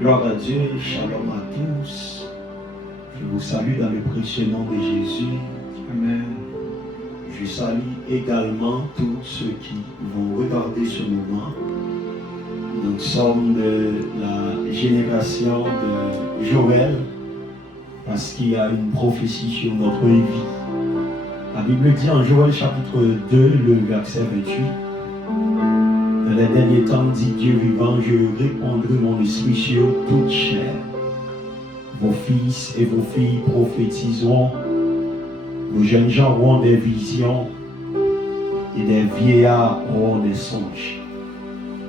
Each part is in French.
Gloire à Dieu, shalom à tous. Je vous salue dans le précieux nom de Jésus. Amen. Je salue également tous ceux qui vont regarder ce moment. Nous sommes de la génération de Joël parce qu'il y a une prophétie sur notre vie. La Bible dit en Joël chapitre 2, le verset 28. Dans les derniers temps, dit Dieu vivant, je répandrai mon esprit sur toute chair. Vos fils et vos filles prophétiseront, vos jeunes gens auront des visions et des vieillards auront des songes.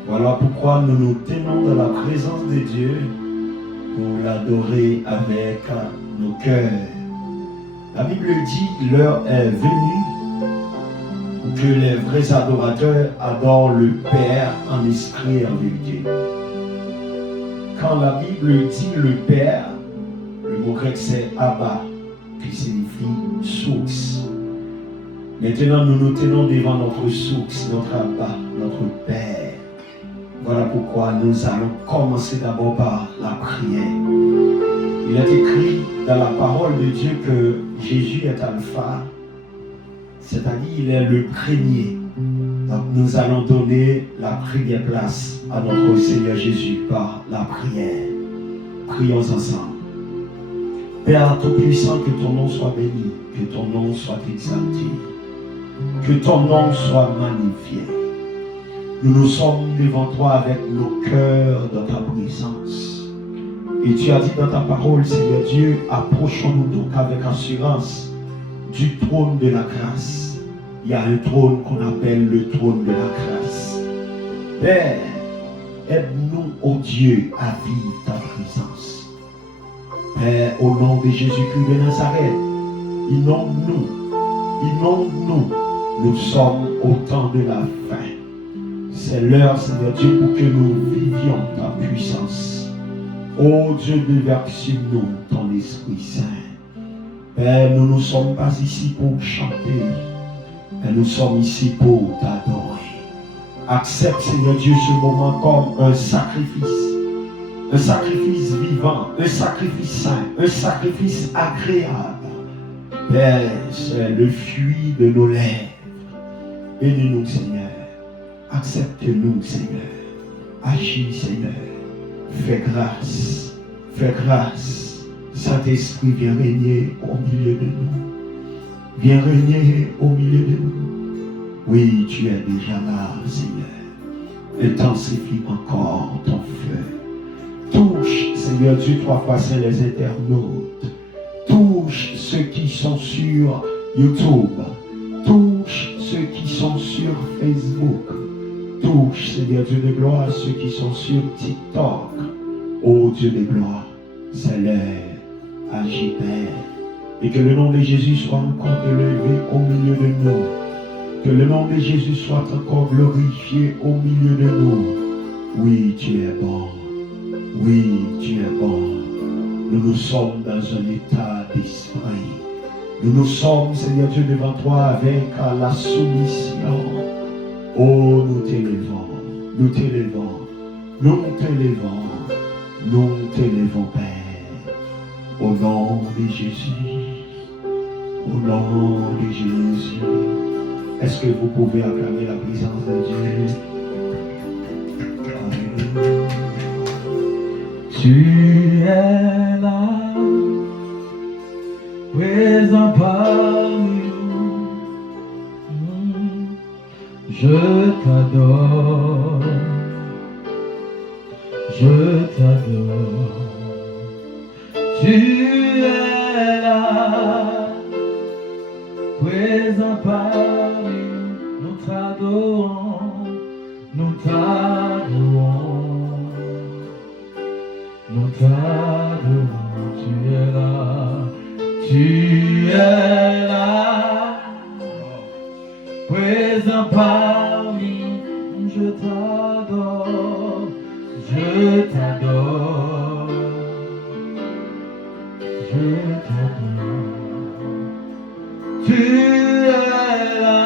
Voilà pourquoi nous nous tenons dans la présence de Dieu pour l'adorer avec nos cœurs. La Bible dit, l'heure est venue que les vrais adorateurs adorent le Père en esprit et en vérité. Quand la Bible dit le Père, le mot grec c'est Abba, qui signifie source. Maintenant nous nous tenons devant notre source, notre Abba, notre Père. Voilà pourquoi nous allons commencer d'abord par la prière. Il est écrit dans la parole de Dieu que Jésus est alpha, c'est-à-dire il est le premier. Donc nous allons donner la première place à notre Seigneur Jésus par la prière. Prions ensemble. Père Tout-Puissant, que ton nom soit béni, que ton nom soit exalté, que ton nom soit magnifié. Nous nous sommes devant toi avec nos cœurs dans ta présence. Et tu as dit dans ta parole, Seigneur Dieu, approchons-nous donc avec assurance du trône de la grâce. Il y a un trône qu'on appelle le trône de la grâce. Père, aide-nous, ô Dieu, à vivre ta présence. Père, au nom de Jésus-Christ de Nazareth, inonde-nous, nous sommes au temps de la fin. C'est l'heure, Seigneur Dieu, pour que nous vivions ta puissance. Ô Dieu, déverse sur nous ton Esprit Saint. Père, nous ne sommes pas ici pour chanter, mais nous sommes ici pour t'adorer. Accepte, Seigneur Dieu, ce moment comme un sacrifice vivant, un sacrifice saint, un sacrifice agréable. Père, c'est le fruit de nos lèvres. Bénis-nous, Seigneur. Accepte-nous, Seigneur. Agis, Seigneur. Fais grâce. Fais grâce. Saint-Esprit, viens régner au milieu de nous. Viens régner au milieu de nous. Oui, tu es déjà là, Seigneur. Intensifie encore ton feu. Touche, Seigneur Dieu, trois fois saint les internautes. Touche ceux qui sont sur YouTube. Touche ceux qui sont sur Facebook. Touche, Seigneur Dieu de gloire, ceux qui sont sur TikTok. Ô Dieu de gloire, c'est l'heure. Agis, Père. Et que le nom de Jésus soit encore élevé au milieu de nous. Que le nom de Jésus soit encore glorifié au milieu de nous. Oui, tu es bon. Oui, tu es bon. Nous sommes dans un état d'esprit. Nous sommes, Seigneur Dieu, devant toi avec la soumission. Oh, nous t'élevons, nous t'élevons, nous t'élevons, nous t'élevons, Père. Au nom de Jésus, au nom de Jésus. Est-ce que vous pouvez acclamer la présence de Dieu? Alléluia. Tu es là, présent parmi nous. Je t'adore, je t'adore. Tu es là, présent parmi nous. Nous t'adorons, nous t'adorons. Nous t'adorons, tu es là, tu es là, présent parmi nous, je t'adore, je t'adore, je t'adore, tu es là,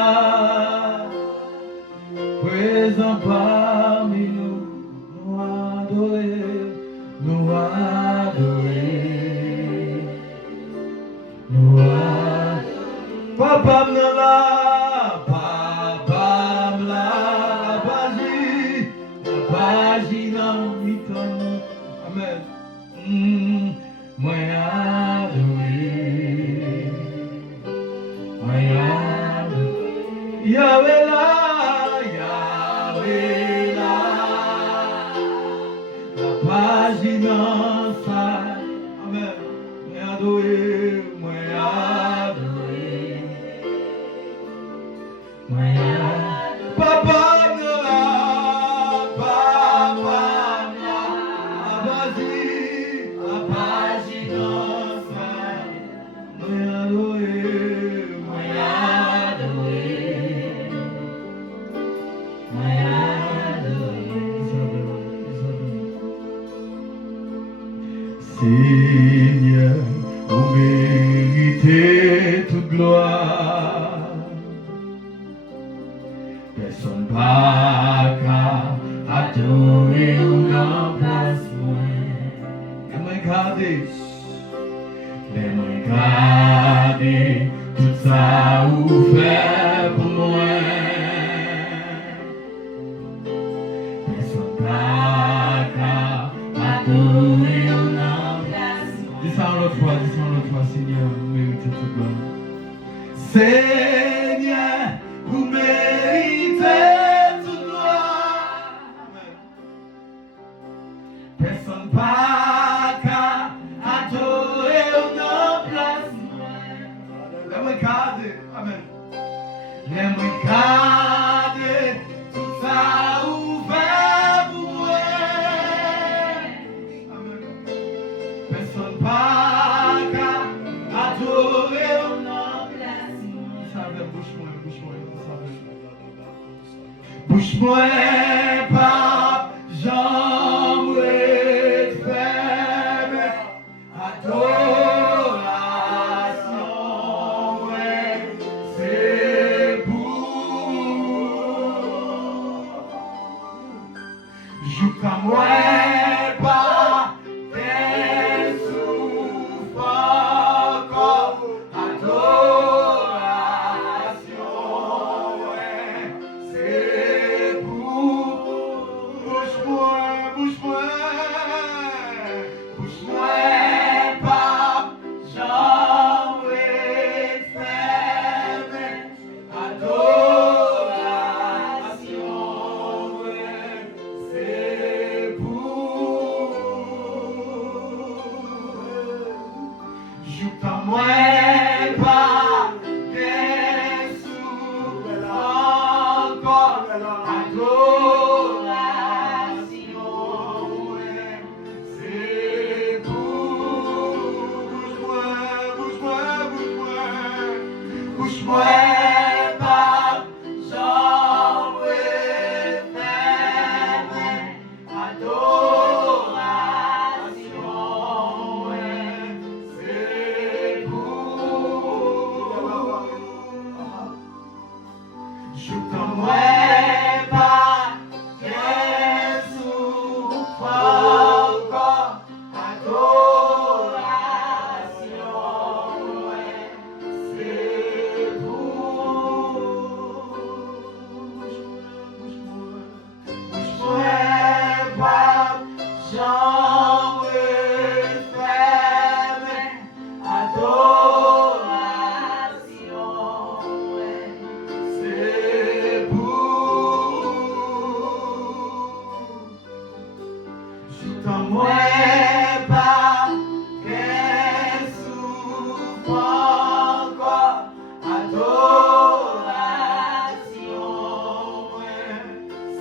présent parmi nous, nous adorer. nous adorer, nous adorer. Papa m'la, papa m'la, la pagi nan mitan. Amen. Moi adorer, moi adorer. Yahweh là, Yahweh là, la pagi nan sa. Amen. Moi adorer, moi adorer, moi adorer. Papa m'la, papa m'la, la pagi nan sa. Moi adorer, moi adorer, moi adorer. Seigneur, vous méritez toute gloire. Personne pas qu'à adorer ou remplacer moi. Laisse-moi garder tout ça ou fait pour moi. Personne pas qu'à adorer ou remplacer moi. Dis ça l'autre fois, Seigneur, vous méritez toute gloire. Seigneur, vous méritez toute gloire. Personne pas qu'à adorer ou remplacer moi. Laisse-moi garder, amen. Laisse-moi garder tout ça ouvert pour moi. Amen. Personne pas qu'à adorer ou remplacer moi. Ça veut bouche-moi, bouche-moi, pape, j'aimerais faire adoration, ouais, c'est pour. Joue comme moi, pas des souffrances, adoration, ouais, c'est pour. Bouge-moi, pape, j'aimerais faire adoration, ouais, c'est pour. Joue comme moi, pas des souffrances, adoration, ouais, c'est pour. Bouge-moi, pape, j'aimerais faire adoration, ouais, c'est pour. Joue comme moi, pape, Jésus, encore adoration, ouais, c'est pour. Bouge-moi, pape, j'aimerais faire adoration, ouais, c'est pour. Joue comme moi, pape, encore adoration, ouais,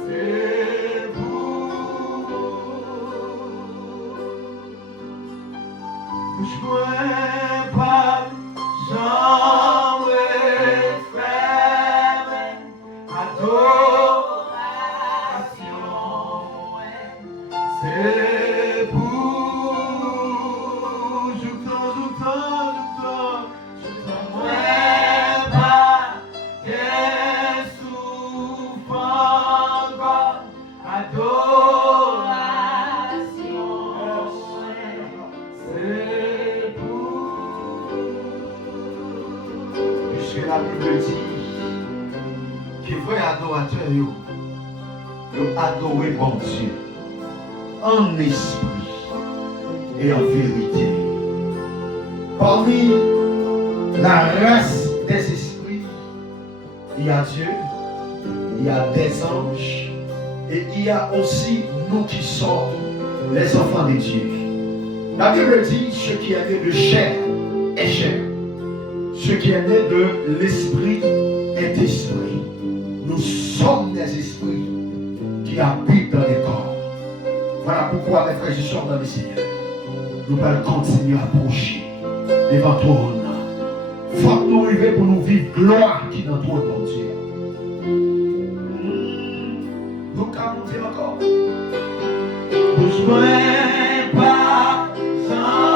c'est pour. Bouge-moi, pape, j'aimerais faire adoration, ouais, c'est pour. Joue comme moi, pape, souffre encore adoration. Parce que la Bible dit que vrai adorateur, ils adoré bon Dieu en esprit et en vérité. Parmi la race des esprits, il y a Dieu, il y a des anges et il y a aussi nous qui sommes les enfants de Dieu. La Bible dit ce qui est né de chair est chair. Ce qui est né de l'esprit est esprit. Nous sommes des esprits qui habitent dans les corps. Voilà pourquoi, mes frères et sœurs dans le Seigneur, nous allons continuer à approcher devant toi. Il faut que nous arrivions pour nous vivre gloire qui est dans toi, mon Dieu. Nous allons dire encore. Besoin pas sans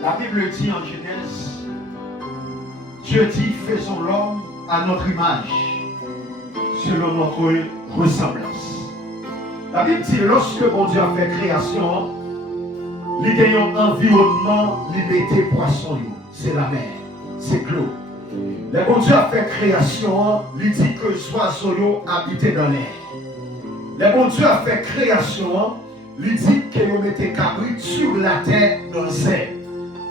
La Bible dit en Genèse, Dieu dit, faisons l'homme à notre image, selon notre ressemblance. La Bible dit, lorsque bon Dieu a fait création, il y a un environnement, il mettait poisson, c'est la mer, c'est l'eau. Le bon Dieu a fait création, il dit que les oiseaux habitaient dans l'air. Le bon Dieu a fait création, il dit qu'il mettait cabrit sur la terre dans le ciel.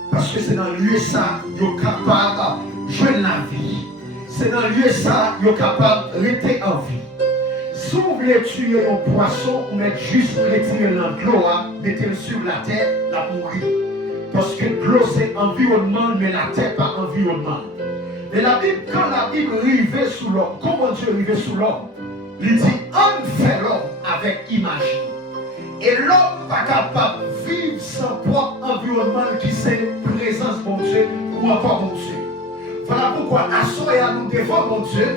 Parce que c'est dans le lieu ça, il est capable de jouer la vie. C'est dans le lieu ça, il est capable de rester en vie. Si vous voulez tuer un poisson, vous mettez juste retirer l'eau, mettez-le sur la terre, la mourir. Parce que l'eau c'est environnement, mais la terre pas environnement. Mais la Bible, quand la Bible arrivait sous l'homme, comment Dieu arrivait sous l'homme? Il dit, on fait l'homme avec image. Et l'homme pas capable de vivre sans propre environnement qui c'est présence de mon Dieu ou encore mon Dieu. Voilà pourquoi à soya nous devons mon Dieu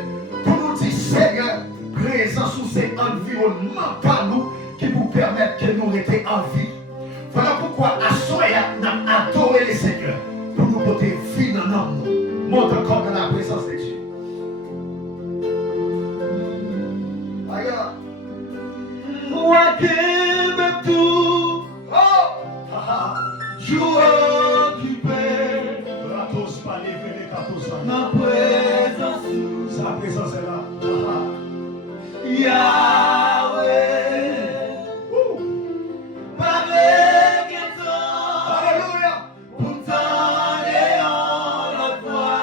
pour nous dire Seigneur, présence ou c'est environnement par nous qui vous permettent que nous restions en vie. Voilà pourquoi à soya nous avons adoré le Seigneur pour nous porter vie dans nous. Monte encore dans la présence de Dieu. Regarde. Moi qui m'aime tout, je occupé, ratos pas levé les catos, ma présence, sa présence est là. Yahweh, pas de question, alléluia, pourtant et en la voix,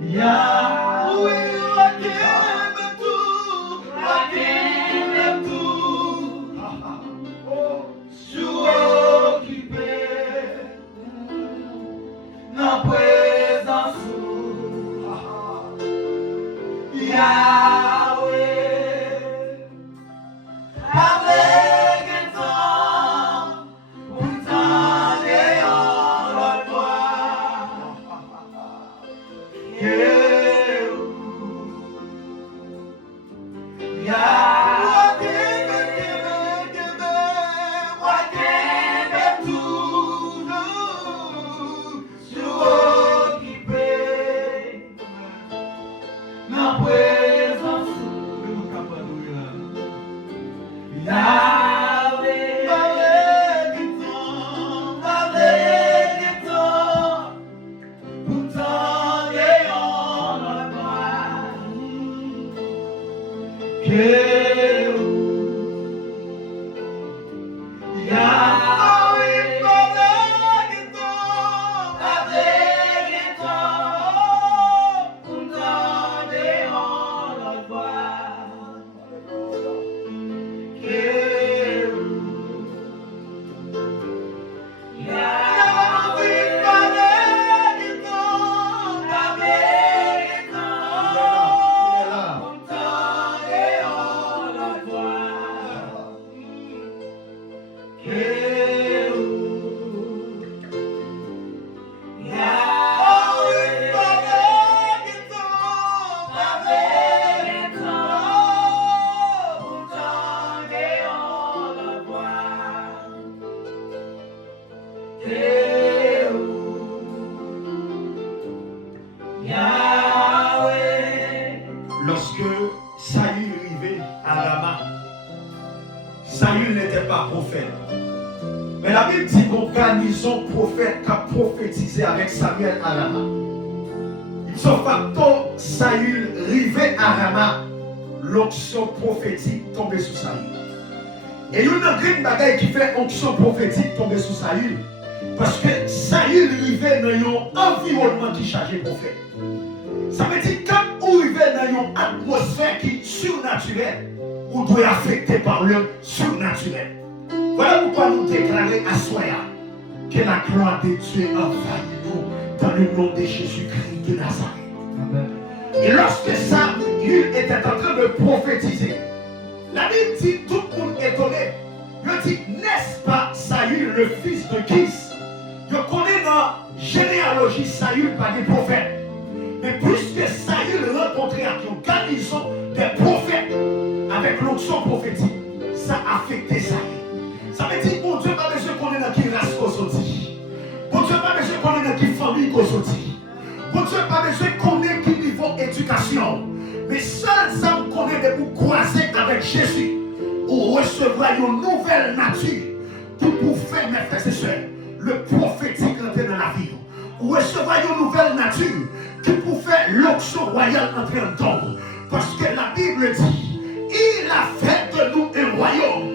Yahweh, avec un temps, pourtant et en Lorsque Saül arrivait à Rama, Saül n'était pas prophète. Mais la Bible dit qu'on garnison prophète qui a prophétisé avec Samuel à Rama. Ipso facto, Saül arrivait à Rama, l'onction prophétique tombait sous Saül. Et il y a une grande bagaille qui fait onction prophétique tomber sous Saül. Parce que Saül arrivait dans un environnement qui chargeait prophète. Ça veut dire que quand vous arrivez dans une atmosphère qui est surnaturelle, vous devez affecter par le surnaturel. Voilà pourquoi nous déclarons à Soya que la gloire de Dieu envahit nous dans le nom de Jésus-Christ de Nazareth. Amen. Et lorsque Saül était en train de prophétiser, la Bible dit tout le monde étonné. Il dit, n'est-ce pas Saül le fils de Kis? Je connais dans la généalogie Saül par des prophètes. Mais puisque Saül rencontrait avec une garnison des prophètes avec l'onction prophétique, ça a affecté Saül. Ça veut dire, bon Dieu, pas besoin qu'on est dans qui race qu'on sortit. Bon Dieu, pas besoin qu'on est dans qui famille qu'on sortit. Bon Dieu, pas besoin qu'on ait qui niveau éducation. Mais seul ça vous connaît de vous croiser avec Jésus, ou recevoir une nouvelle nature qui vous fait, mes frères et sœurs, le prophétique entrer dans la vie. Ou recevoir une nouvelle nature qui vous fait l'onction royale entrer en tombe. Parce que la Bible dit, il a fait de nous un royaume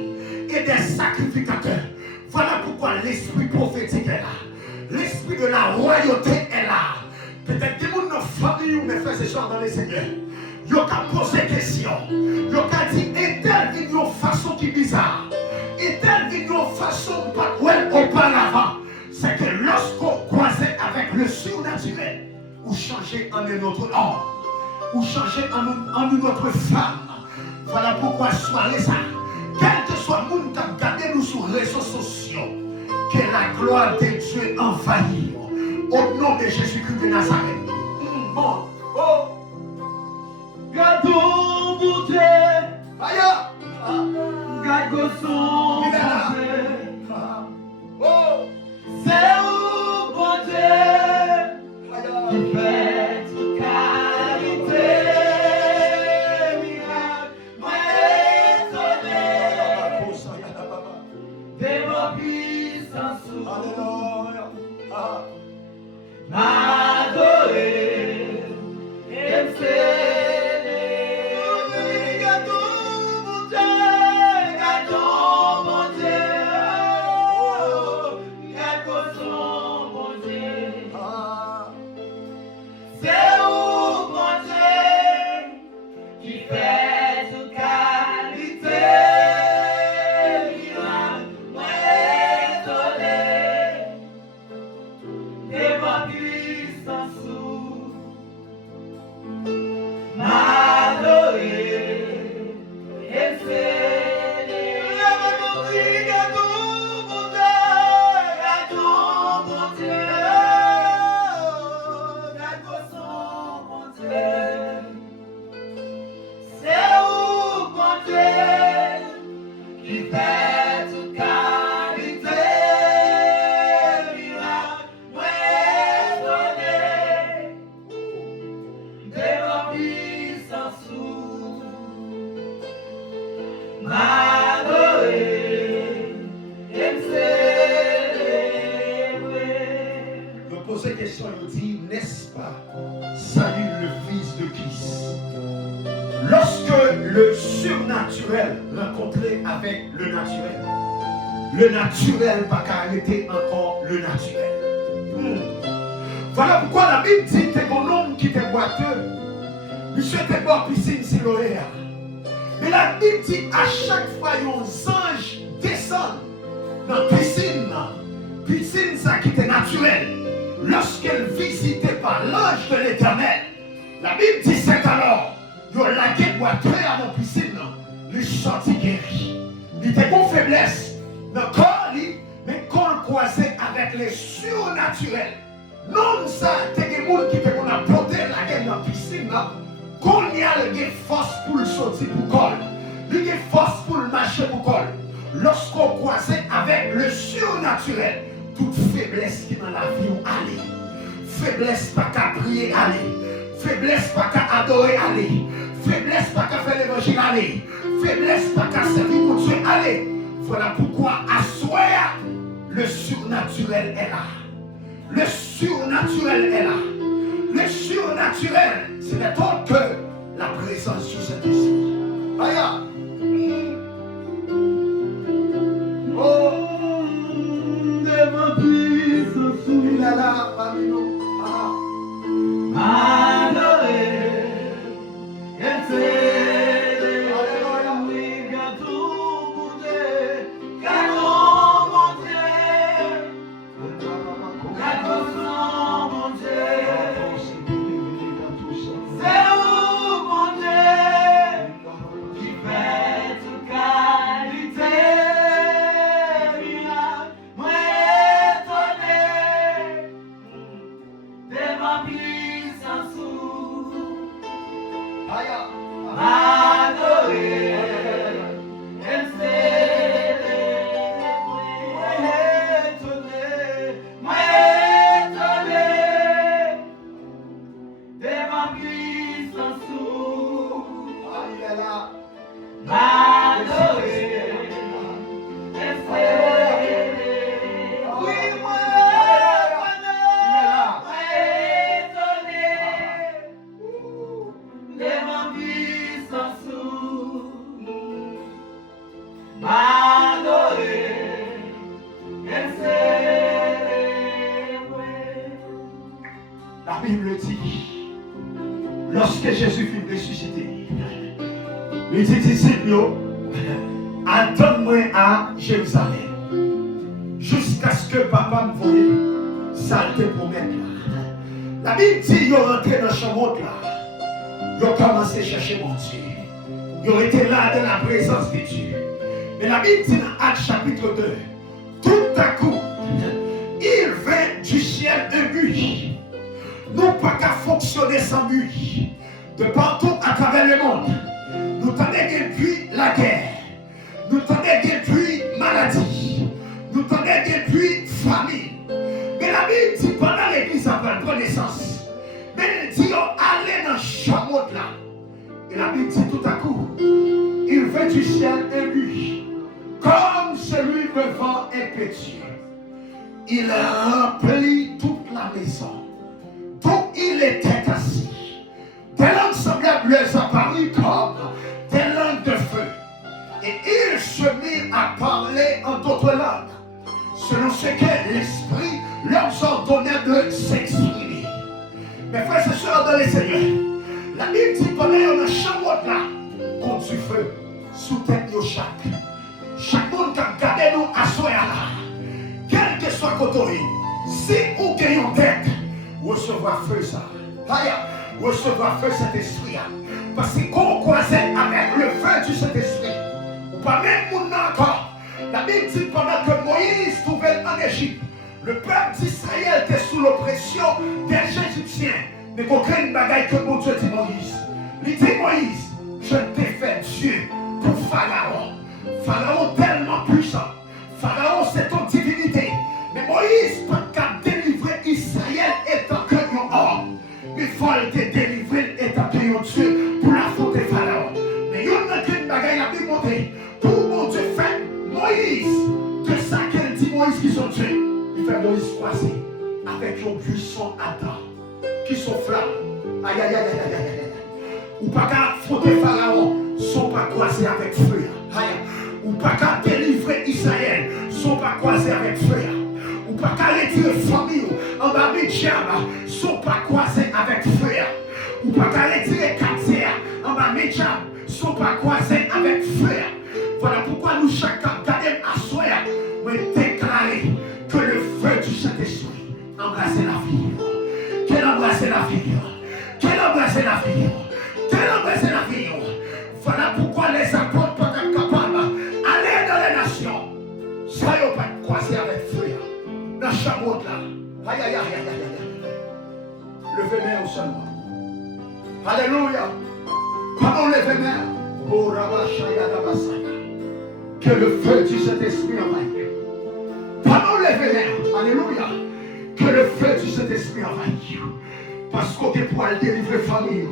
et des sacrificateurs. Voilà pourquoi l'esprit prophétique est là. L'esprit de la royauté est là. Peut-être que nous, nos familles ou mes frères et sœurs dans les seigneurs, ils ont posé des questions. Ils ont dit, est-elle d'une façon qui est bizarre? Est-elle d'une façon pas auparavant? C'est que lorsqu'on croisait avec le surnaturel, ou changer en un autre homme, ou changer en une autre femme. Voilà pourquoi soirée ça. Quel que soit le monde qui a gardé nous sur les réseaux sociaux, que la gloire de Dieu envahisse. Au nom de Jésus-Christ de Nazareth. Bon. Oh. Gardons pour Dieu. Aïe. Gardons son Dieu. Oh. C'est où bon Dieu qui fait toute qualité. Miracle, moi étonné de vos puissances. Alléluia. M'adorer et me célébrer. Gardons mon Dieu, gardons mon Dieu, gardons son bon Dieu. C'est où mon Dieu qui fait toute qualité. Miracle, moi étonné de ma puissance. M'adorer et me célébrer. Gardons mon Dieu, gardons son bon Dieu. C'est où mon Dieu qui fait toute qualité. Miracle, moi étonné de ma puissance. M'adorer et me célébrer. Je pose la question, je dis, n'est-ce pas Saül le fils de Kis? Lorsque le surnaturel rencontrait avec le naturel va arrêter encore le naturel. Voilà pourquoi la Bible dit que mon homme qui était boiteux, monsieur était boire piscine Siloéa. Mais la Bible dit à chaque fois les anges descendent dans la piscine ça qui était naturel. Lorsqu'elle visitait par l'ange de l'Éternel, la Bible dit c'est alors, il a lagué boiteux à la piscine, il sortit guéri. Il était bon faiblesse, dans le corps croiser avec les surnaturels. Non, ça, c'est des gens qui te ont apporté la gueule dans la piscine. Qu'on y a des forces pour le sortir pour col. Il y a des forces pour le marcher pour col. Lorsqu'on croise avec le surnaturel, toute faiblesse qui est dans la vie, allez. Faiblesse pas qu'à prier, allez. Faiblesse pas qu'à adorer, allez. Faiblesse pas qu'à faire l'évangile, allez. Faiblesse pas qu'à servir mon Dieu, allez. Voilà pourquoi à soir, le surnaturel est là. Le surnaturel est là. Le surnaturel, ce n'est autre que la présence de cet esprit. Aïe. Oh, de ma puissance, il est là parmi nous. Adoré, La Bible dit, lorsque Jésus fut ressuscité, il dit disciples, attends-moi à Jérusalem, jusqu'à ce que papa me voie, ça te promet là. La Bible dit, ils sont rentrés dans la chambre là, ils ont commencé à chercher mon Dieu. Ils ont été là dans la présence de Dieu. Mais la Bible dit dans Actes chapitre 2, tout à coup, il vint du ciel un but. Nous pas qu'à fonctionner sans but. De partout à travers le monde, nous t'en depuis la guerre, nous t'en depuis maladie, nous t'en depuis famine. Mais la Bible dit pendant l'église a pris connaissance. Mais elle dit allez dans le chameau là. Et la Bible dit tout à coup, il vint du ciel un but, comme celui de vent impétueux. Il remplit toute la maison. Donc il était assis. Des langues semblables lui apparurent comme des langues de feu. Et il se mit à parler en d'autres langues, selon ce que l'Esprit leur ordonnait de s'exprimer. Mes frères et sœurs dans les Seigneurs, la Bible dit pendant qu'on a chambre là, on du feu sous tête de chaque monde qui a gardé nous à soi là, quel que soit côté, si vous gagnez en tête, recevoir feu ça. Recevoir feu cet esprit. Parce que qu'on croisait avec le feu du Saint-Esprit, ou pas même mon encore. La Bible dit pendant que Moïse trouvait en Égypte, le peuple d'Israël était sous l'oppression des Égyptiens. Mais qu'aucun bagaille que mon Dieu dit Moïse. Il dit Moïse, je t'ai fait Dieu pour Pharaon. Pharaon tellement puissant. Pharaon c'est ton divinité. Mais Moïse pas qu'à délivrer Israël étant que un homme. Mais il faut te délivrer étant que un Dieu pour affronter Pharaon. Mais il y a une bagaille la Bible montre. Pour mon Dieu fait Moïse. De ça qu'elle dit Moïse qui sont Dieu. Il fait Moïse croiser avec un buisson Adam qui sont flammes. Aïe aïe aïe aïe aïe aïe. Ou pas qu'à affronter Pharaon, sont pas croisés avec feu. Aïe. Ou pas qu'à délivrer Israël, sont pas croisés avec feu. Ou pas qu'à retirer famille en bas de Djama, sont pas croisés avec feu. Ou pas qu'à retirer quartier en bas de Djama, sont pas croisés avec feu. Voilà pourquoi nous chacun gardons à soi, mais déclarer que le feu du Saint-Esprit embrasse la vie. Qu'elle embrasse la vie. Qu'elle embrasse la vie. Qu'elle embrasse la vie. Voilà pourquoi les apôtres peuvent être capables d'aller dans les nations. Ça y est, pas croiser avec feu. chambre là. Aïe, aïe, aïe, aïe, aïe, aïe. Levez main au seulement. Alléluia. Pardon, levez main. Oh, Rabashaya, Rabasaya. Que le feu du Saint-Esprit envahisse. Pardon, levez main. Alléluia. Que le feu du Saint-Esprit envahisse. Parce qu'on est pour aller délivrer famille.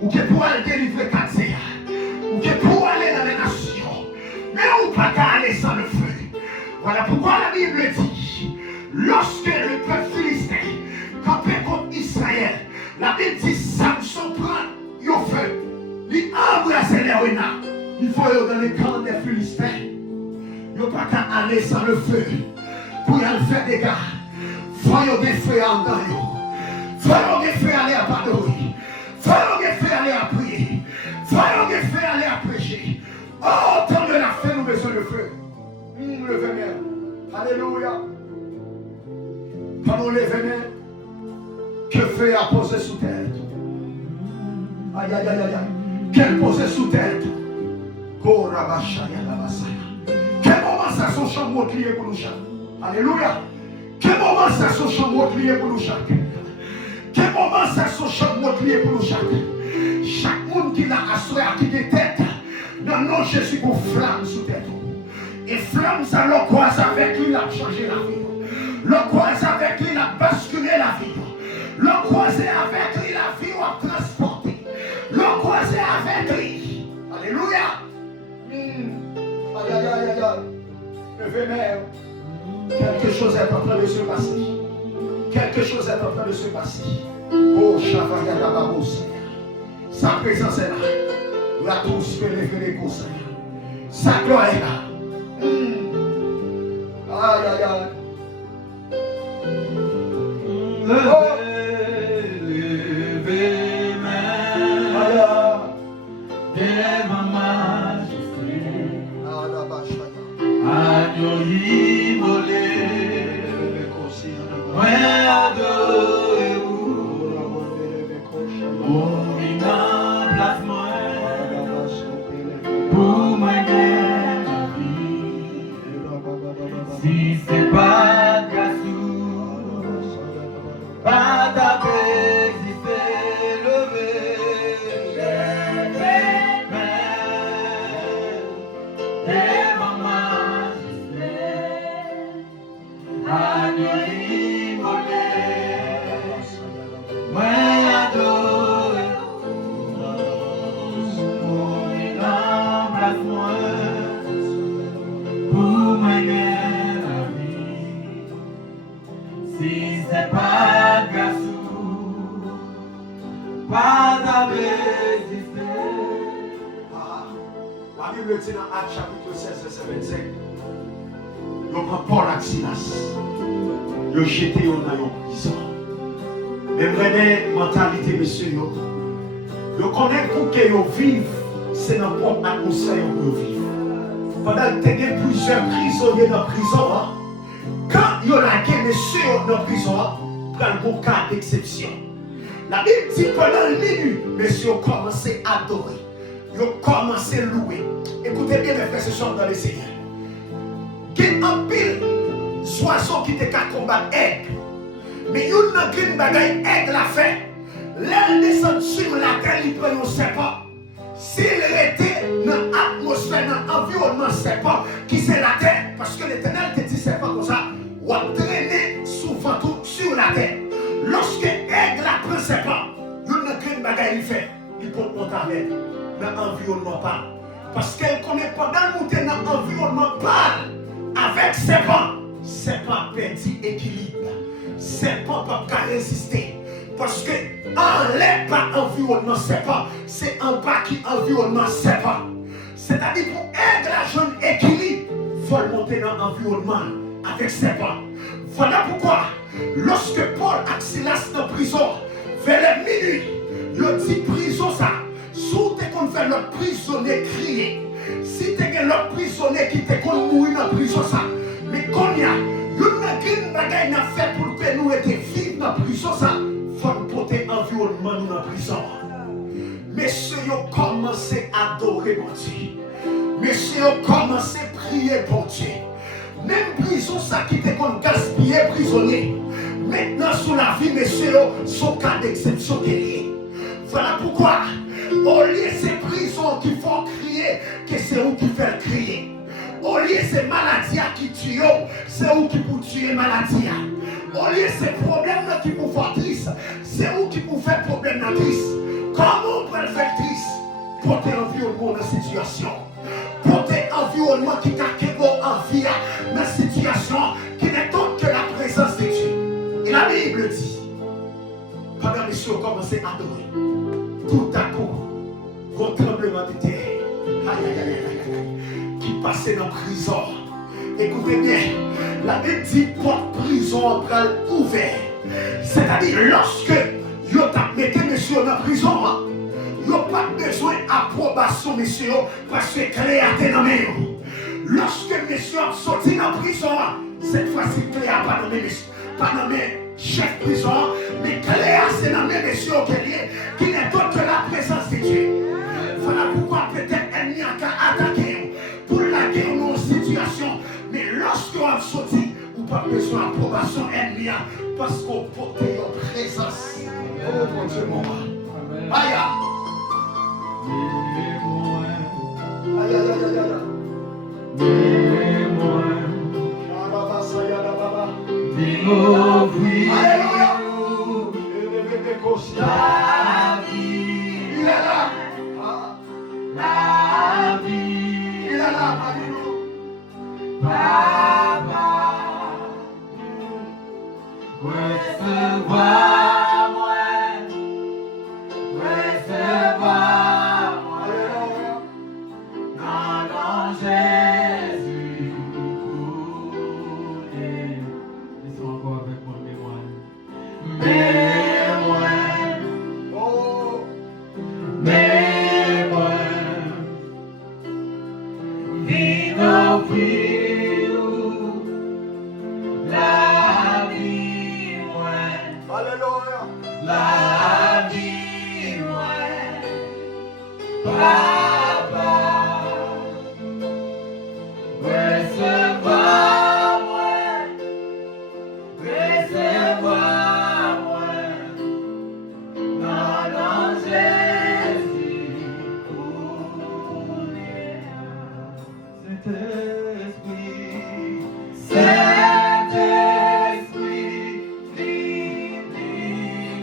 Ou que pour aller délivrer quartier. Ou que pour aller dans les nations. Mais on ne peut pas aller sans le feu. Voilà pourquoi la Bible dit, lorsque le peuple philistin campait contre Israël, la Bible dit, Samson prend le feu, il embrasse les renards. Il faut aller dans les camps des Philistins. Il ne peut pas aller sans le feu pour y aller faire des gars. Il faut des feux en dedans. Il faut des feux aller à pardonner. Il faut des feux aller à prier. Il faut des feux aller à prêcher. Oh, tant de la fête, nous besoin de feu. Le vénère. Alléluia. Pardon, les vénères. Que feu a posé sous terre. Aïe, aïe, aïe, aïe. Qu'elle posait sous terre. Quel moment ça son chambre lié pour nous chaque. Alléluia. Quel moment ça son chambre lié pour nous chaque. Quel moment ça son chambre lié pour nous chaque. Chaque monde qui l'a assuré à qui des têtes. Non, non, Jésus pour flamme sous tête. Et flamme, ça le croise avec lui, il a changé la vie. Le croise avec lui, il a basculé la vie. Le croisé avec lui, la vie a transporté. Le croisé avec lui. Alléluia. Aïe, aïe, aïe, aïe, aïe. Levez mère. Quelque chose est en train de se passer. Quelque chose est en train de se passer. Oh, Shavaya Dababos. Sa présence est là. La tous peut lever les conseils. Sa gloire est là. Aïe, aïe, aïe. Levez main devant majesté. Agneau immolé, moi adorez-vous. Mourir dans place moi, pour moi gagner la vie. Si c'est pas grâce pas d'exister, lever devant majesté, agneau immolé, moi adoré, mourir dans place moi, pour moi gagner la vie. Si c'est pas grâce pas d'exister. La Bible dit dans Actes chapitre 16, verset 25. Ils ont pris Paul et Silas. Ils ont jeté dans une prison. Mais vraiment, mentalité, monsieur, ils connaissent pour qu'ils vivent, c'est dans une atmosphère pour vivre. Pendant que tu as plusieurs prisonniers dans la prison, quand ils ont laqué monsieur dans la prison, prend le bon cas d'exception. La Bible dit pendant le minuit, messieurs ont commencé à adorer. Ils ont commencé à louer. Écoutez bien mes frères et sœurs dans le Seigneur. Il y a un pile oiseau qui était qu'à combattre aigle. Mais il y a une bagaille aigle la fait. L'aile descend sur la terre, il prend un serpent. S'il était dans l'atmosphère, dans l'environnement serpent, qui c'est la terre, parce que l'Éternel te dit serpent comme ça, ou a traîné souvent tout sur la terre. Lorsque aigle la prend serpent, il n'a qu'une bagaille il fait. Il peut monter avec dans l'environnement pâle. Parce qu'elle connaît pas dans le monter dans l'environnement pâle. Avec serpent, serpent perdit équilibre. Serpent ne peut pas résister. Parce que en l'air pas environnement serpent, c'est en bas qui environnement serpent. C'est-à-dire pour aider la jeune équilibre, il faut monter dans l'environnement avec serpent. Voilà pourquoi, lorsque Paul et Silas dans la prison, vers les minuit, il dit prison ça, si tu qu'on fait le prisonnier crier, si tu as le prisonnier qui te qu'on mourir dans la prison ça, mais qu'on y a, une bagaille n'a fait pour que nous étions vivre dans la prison ça, il faut nous porter environnement dans la prison. Messieurs ont commencé à adorer mon Dieu. Messieurs ont commencé à prier pour Dieu. Même prison situation ça qui était qu'on gaspillé prisonnier. Maintenant sous la vie, messieurs, son cas d'exception qui est lié. Voilà pourquoi, au lieu de ces prisons qui font crier, que c'est eux qui font crier. Au lieu de ces maladies qui tuent, c'est eux qui pour tuer maladie. Au lieu de ces problèmes qui pour faire triste, c'est eux qui pour faire problème triste. Comment on peut le faire triste? Porter environnement dans la situation. Porter environnement qui t'a en vie dans la situation qui n'est autre que la présence de Dieu. Et la Bible dit, pendant les cieux commencent à adorer, tout à coup, gros tremblement de terre, qui passait dans la prison. Écoutez bien, la Bible dit porte prison entre ouvert. C'est-à-dire lorsque vous mettez monsieur dans la prison, vous n'avez pas besoin d'approbation, monsieur, parce que clé a été nommé. Lorsque monsieur a sorti dans la prison, cette fois-ci, clé a pas nommé monsieur, pas nommé chef prison, mais clé a c'est nommé monsieur qui n'est autre que la présence de Dieu. Voilà pourquoi peut-être ennemi a attaqué pour la guerre dans une situation, mais lorsque vous avez sorti, vous n'avez pas besoin d'approbation ennemi parce qu'on porte votre présence. Oh mon Dieu, mon Dieu. Aïe. Aïe, aïe, aïe, aïe. Alléluia. La vie, il est là. La vie, il est là. Papa, recevoir-moi, recevoir-moi, dans Jésus. Ils sont encore avec moi, mémoire. Mémoire, oh, mémoire, vive au prix, la vie, moi. Alléluia. La vie, moi. Papa, recevoir-moi, recevoir-moi, dans Jésus. Saint-Esprit, Saint-Esprit, viens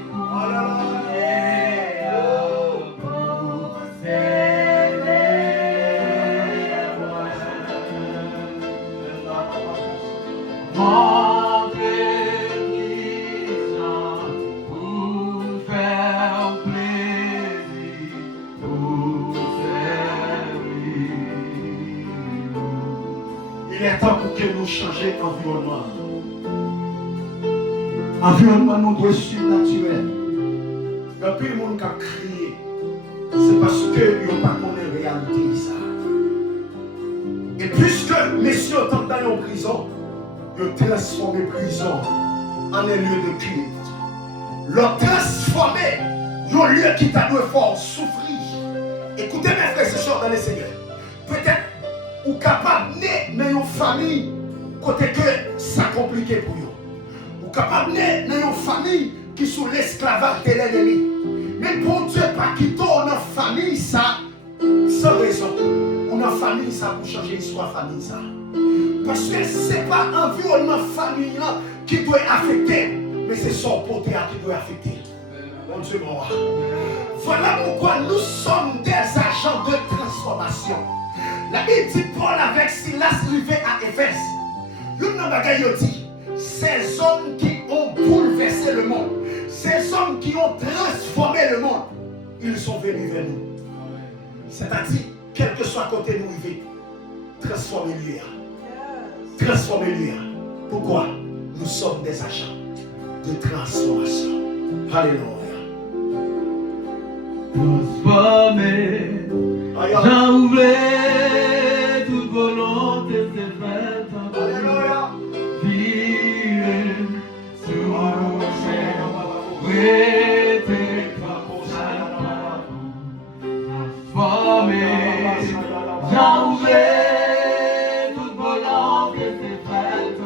pour célébrer-moi. Montrez-moi pour faire plaisir, pour servir. Il est temps pour que nous changions d'environnement. Environnement nous doit être surnaturel. Depuis le monde qui a crié, c'est parce que nous n'avons pas connu la réalité. Ça. Et puisque messieurs sont dans une prison, ils ont transformé la prison en un lieu de culte. Ils ont transformé un lieu qui t'a dû fort souffrir. Écoutez mes frères et sœurs dans le Seigneur. Peut-être ou capable de naître dans une famille côté que ça compliqué pour vous. Ou capable de naître dans une famille qui sous l'esclavage de l'ennemi. Mais pour Dieu pas quitter une famille ça sans raison. Une famille ça pour changer l'histoire famille ça. Parce que c'est pas l'environnement familial qui doit affecter, mais c'est son côté qui doit affecter. Mon Dieu mon roi. Voilà pourquoi nous sommes des agents de transformation. La Bible dit Paul avec Silas arrivé à Éphèse. L'une de bagaille dit, ces hommes qui ont bouleversé le monde, ces hommes qui ont transformé le monde, ils sont venus vers nous. C'est-à-dire, quel que soit côté nous vivons, transformez-le. Transformez-le. Pourquoi? Nous sommes des agents de transformation. Alléluia. Transformer. J'en ouvrais toute volonté de faite. Alléluia. Vivre sous prêter transformer. J'en ouvrais toute volonté de faite.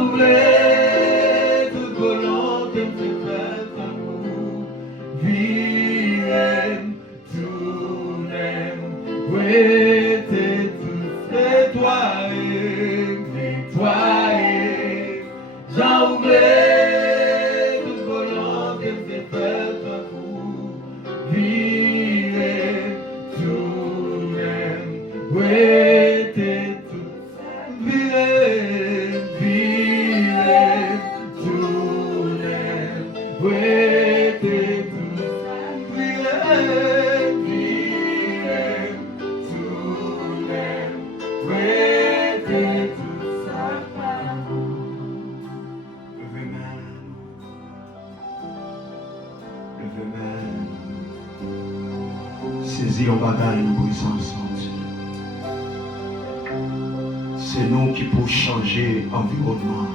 oublié toute volonté de faire un coup. Virer tout même, oui, t'es tout nettoyé. J'ai oublié toute volonté de faire un coup. Virer tout même, oui, t'es tout virer tout même, oui, t'es tout virer tout même, oui, t'es tout ça. Levez main. Levez main. Saisis en bagaille, nous brisons ensemble. C'est nous qui pouvons changer l'environnement.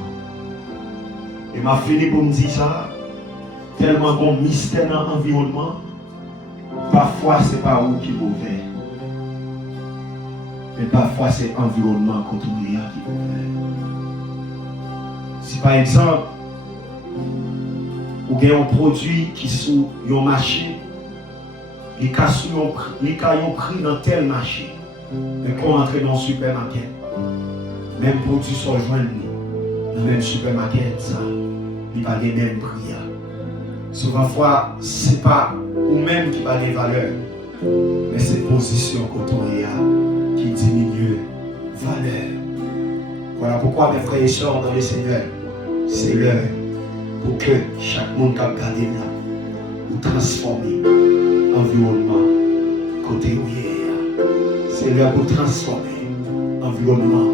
Et m'a fini pour me dire ça, tellement bon mystère dans l'environnement, parfois c'est pas où qui est mauvais, mais parfois c'est l'environnement contre nous qui est mauvais. Si par exemple, vous avez un produit qui est sous une machine, il y a un prix dans tel machine, mais quand on entre dans le supermarché, même produit sont joints dans le même supermarché, ça, il n'y a pas les mêmes prix. Souvent fois, ce n'est pas vous-même qui va les valeurs, mais c'est position côté qui diminue valeur. Voilà pourquoi mes frères et sœurs dans le Seigneur, c'est l'heure pour que chaque monde qui a gardé là, ou transformer l'environnement côté où il est. C'est l'heure pour transformer l'environnement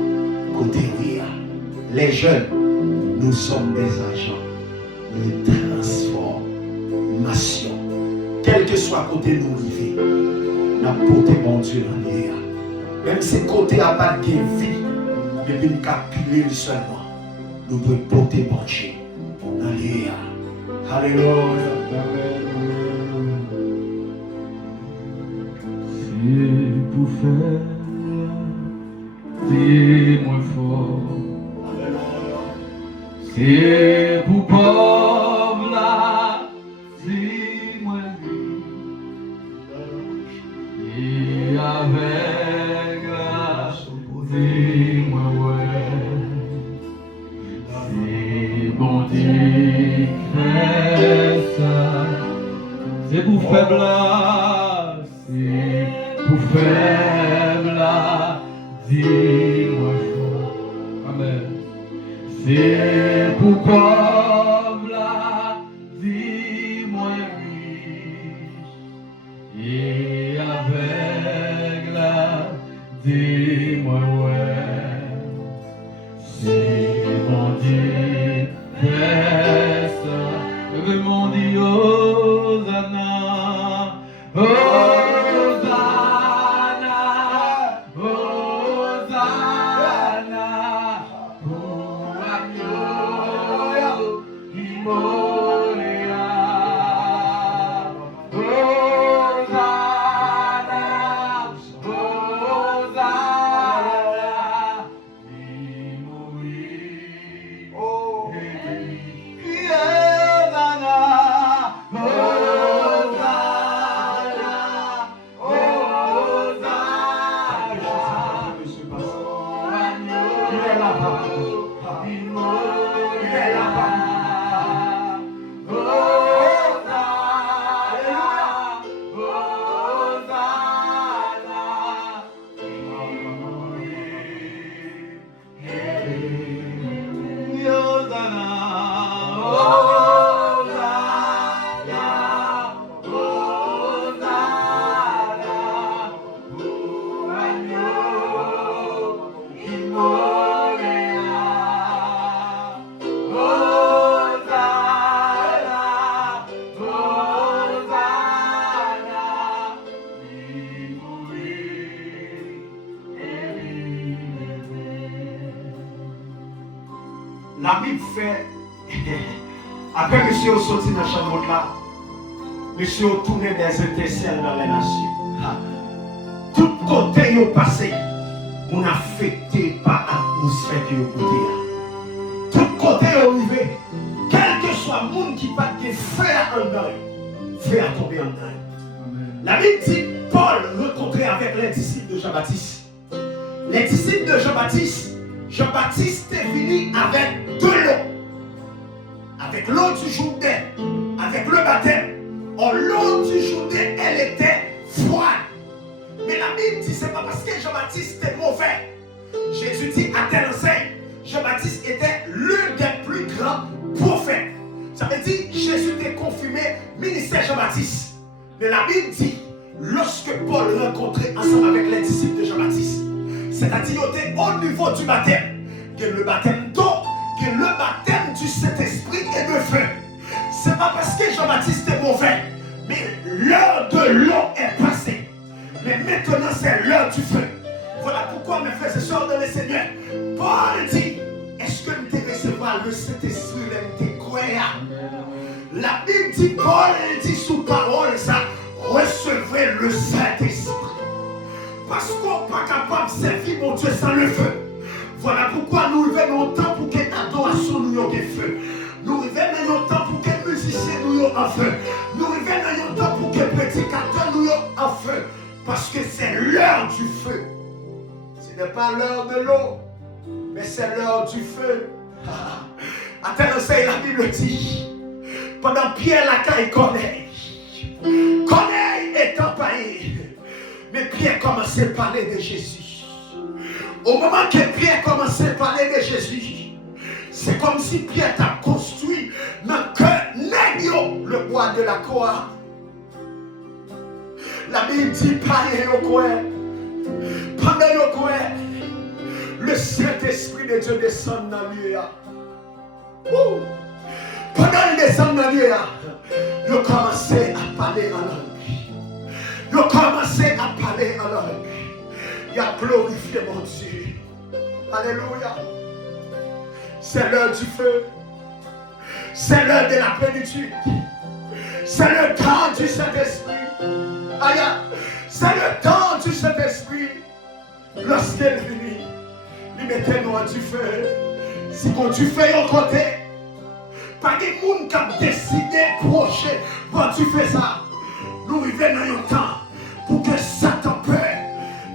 côté où il est. Les jeunes, nous sommes des agents de transformation. Quel que soit côté nous vivons, nous porté mon Dieu dans l'air. Même si côté n'a pas de vie, mais nous capiler seulement, nous devons porter mon Dieu dans l'air. Alléluia. C'est pour faire, c'est moins fort. C'est pour pauvre là, c'est moins riche. Et avec la, c'est moins ouais. C'est bon Dieu qui fait ça. C'est pour faible là, c'est pour faible là, dis-moi fort. Amen. C'est pour pauvre là, dis-moi riche. Et avec la, dis-moi ouais. C'est mon Dieu fait ça. Le mon Dieu, Hosanna, Hosanna, Hosanna, pour l'agneau qui mourra. Hosanna, Hosanna, qui mourit. Oh, La Bible fait, après monsieur est sorti dans la chambre là, monsieur est tourné des étincelles dans les nations. Tout côté est passé, on affecté par l'atmosphère qui est côté. Tout côté arrivé, quel que soit le monde qui va te faire en dedans, faire tomber en dedans. La Bible dit, Paul rencontré avec les disciples de Jean-Baptiste. Les disciples de Jean-Baptiste, Jean-Baptiste est venu avec de l'eau. Avec l'eau du Jourdain, avec le baptême. Or, l'eau du Jourdain, elle était froide. Mais la Bible dit, c'est pas parce que Jean-Baptiste était mauvais. Jésus dit à telle enseigne, Jean-Baptiste était l'un des plus grands prophètes. Ça veut dire, Jésus était confirmé, ministère Jean-Baptiste. Mais la Bible dit, lorsque Paul rencontrait ensemble avec les disciples de Jean-Baptiste, c'est-à-dire au niveau du baptême, que le baptême d'eau, que le baptême du Saint-Esprit et de feu. C'est pas parce que Jean-Baptiste est mauvais, mais l'heure de l'eau est passée. Mais maintenant c'est l'heure du feu. Voilà pourquoi mes frères et sœurs dans le Seigneur, Paul dit, est-ce que nous te recevoir le Saint-Esprit, nous te croire? La Bible dit, Paul dit sous parole ça, recevez le Saint-Esprit. Parce qu'on n'est pas capable de servir mon Dieu sans le feu. Voilà pourquoi nous revenons autant pour que l'adoration nous ait feu. Nous revenons autant pour que les musiciens nous ait en feu. Nous revenons autant pour que les prédicateurs nous ait en feu. Parce que c'est l'heure du feu. Ce n'est pas l'heure de l'eau, mais c'est l'heure du feu. À tel enseigne, la Bible dit, pendant Pierre la caille Corneille est empaillé. Mais Pierre commençait à parler de Jésus. Au moment que Pierre commençait à parler de Jésus, c'est comme si Pierre t'a construit dans le cœur négio le bois de la croix. La Bible dit, parlez au coin. Pendant le coin, le Saint-Esprit de Dieu descend dans le lieu. Pendant qu'il descend dans le lieu, il a commencé à parler en langue. Il a commencé à parler en langue. Il a glorifié mon Dieu. Alléluia. C'est l'heure du feu. C'est l'heure de la plénitude. C'est le temps du Saint-Esprit. Aïe, c'est le temps du Saint-Esprit. Lorsqu'il vient, il mettait nous du feu. Si quand tu fais un côté, pas de monde qui a décidé procher quand tu fais ça. Nous vivons dans un temps pour que Satan peur.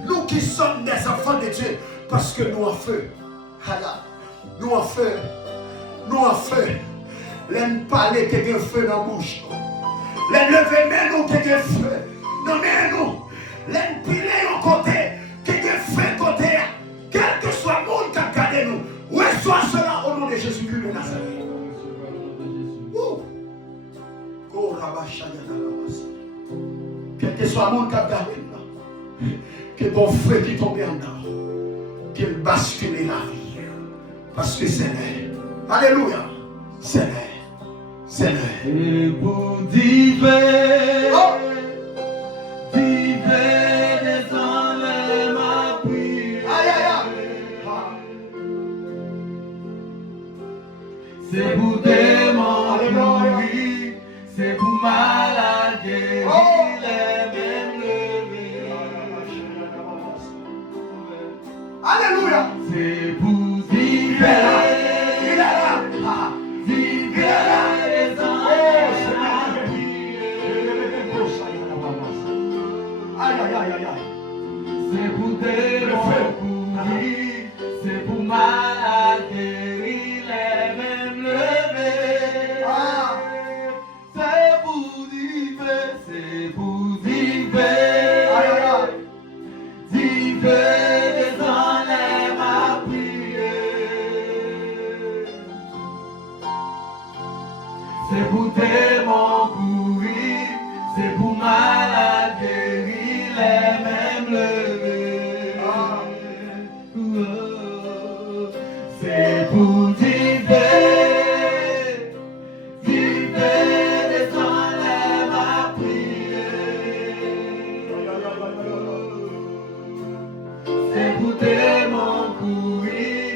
Nous qui sommes des enfants de Dieu, parce que nous en feu. Nous en feu. Nous en feu. L'aime parler que de feu dans la bouche. L'aime lever mais nous que de feu. Non mais nous. L'aime piler au côté. Que de feu côté. Quel que soit le monde qui a gardé nous. Reçois cela au nom de Jésus-Christ de Nazareth. Quel que soit le monde qui a gardé nous. Que ton feu qui tombe en dedans. Qu'il bascule la vie. Parce que c'est l'heure. Alléluia. C'est l'heure. C'est l'heure. Et pour divers, divers des enlèves ma prière. Aïe, aïe, aïe. C'est pour démons pourris, c'est pour malades guéris, les mêmes levés. Alléluia. C'est pour divers. C'est pour démons pourris, c'est pour malades guéris, les mêmes levés. C'est pour divers, c'est pour divers. Divers des enlèves ma prière. C'est pour démons pourris, c'est pour malades guéris, les mêmes levés. C'est pour divers, divers des enlèves ma prière. C'est pour démons courir,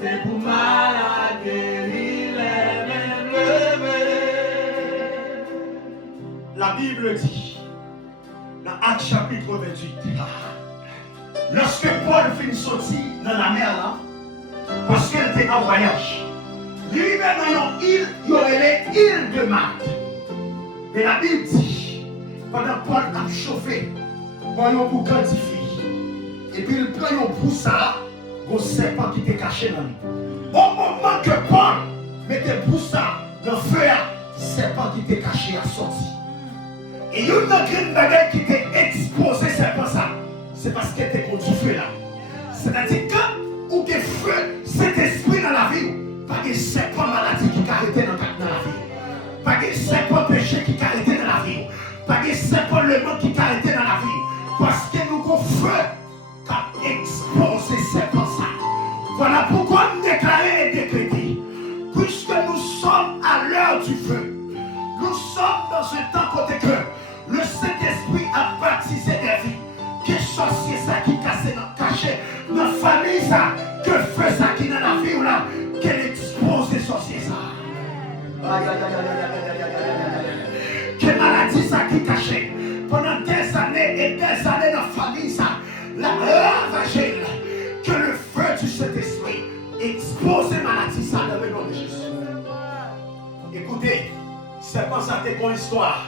c'est pour malades guéris, les mêmes levés. La Bible dit, dans Actes chapitre 28, lorsque Paul finit sortir dans la mer là, parce qu'elle était en voyage, Lui même dans une île, il y aurait l'île de Malte. Et la Bible dit, pendant Paul a chauffé, Paul a boucan de filles. Et puis il prend un broussard, un serpent qui était caché dans lui. Au moment que Paul mettait broussard dans le feu, serpent qui était caché a sorti. Et il y a une grande bagaille qui était exposée, serpent ça. C'est parce qu'elle était contre le feu là. C'est-à-dire que, ou que feu, cet esprit dans la vie, pas de serpent maladie qui arrêtait dans la vie. Pas de serpent péché qui arrêtait dans la vie. Pas de serpent le monde qui arrêtait dans la vie. Parce que nous avons feu qui a exposé serpent ça. Voilà pourquoi nous déclarons et décrétons. Puisque nous sommes à l'heure du feu, nous sommes dans un temps côté que le Saint-Esprit a baptisé des vies. Que sorcier ça qui caché dans la famille ça, que feu ça qui dans la vie ou là, qu'elle expose des sorciers ça. Que maladie ça qui caché pendant des années et des années dans la famille ça, la ravagée, que le feu du Saint-Esprit expose les maladies ça dans le nom de Jésus. Écoutez, c'est pas ça c'est une histoire.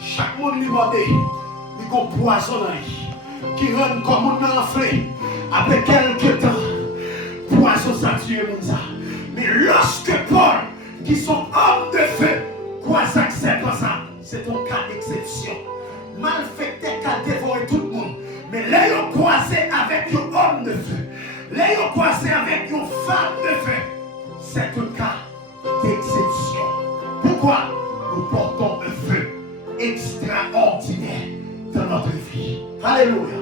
Chaque monde lui morde, lui a un poison dans lui. Qui rend comme un enflé. Après quelques temps, poisson ça tue mon ça. Mais lorsque Paul, qui sont hommes de feu, quoi ça c'est pas ça, c'est un cas d'exception. Malfecté qui a dévoré tout le monde. Mais là, ils ont croisé avec un homme de feu. Là, ils ont croisé avec une femme de feu. C'est un cas d'exception. Pourquoi? Nous portons un feu extraordinaire dans notre vie. Alléluia.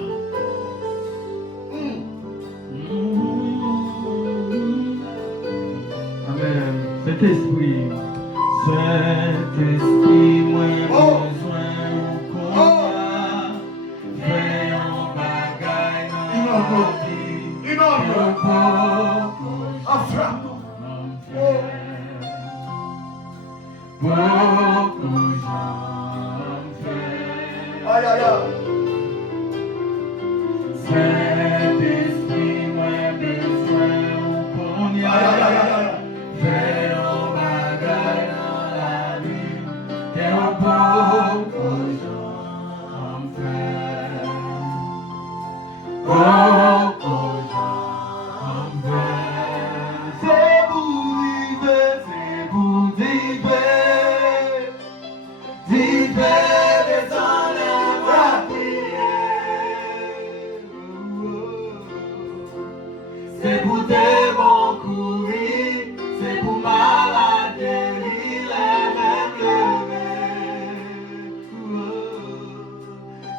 Amen. Saint-Esprit, Saint-Esprit, moi besoin qu'on a. Fais un bagaille dans la vie. Beaucoup j'en fais. Aïe, aïe, aïe. Saint-Esprit, moi besoin qu'on y aille. Fais un bagaille dans la vie. Et beaucoup j'en fais. Beaucoup j'en fais. C'est pour vivre, c'est pour vivre. Vivre les enlèves à c'est pour des bons courir, c'est pour malades guérir, les mêmes levés.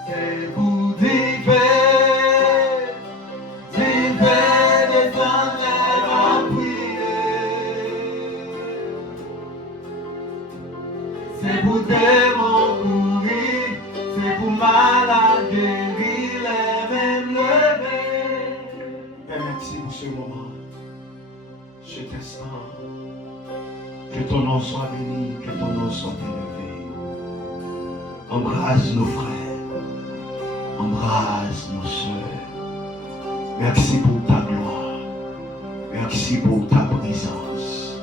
C'est pour divers des enlèves à prier. C'est pour des bons courir, c'est pour malades guérir, les mêmes levés. Père, merci pour ce moment, cet instant. Que ton nom soit béni, que ton nom soit élevé. Embrasse nos frères, embrasse nos soeurs. Merci pour ta gloire, merci pour ta présence.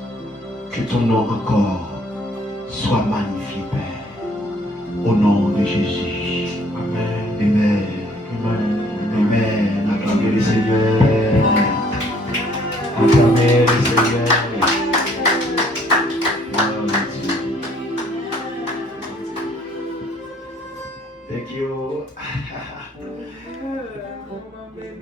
Que ton nom encore soit magnifié, Père, au nom de Jésus.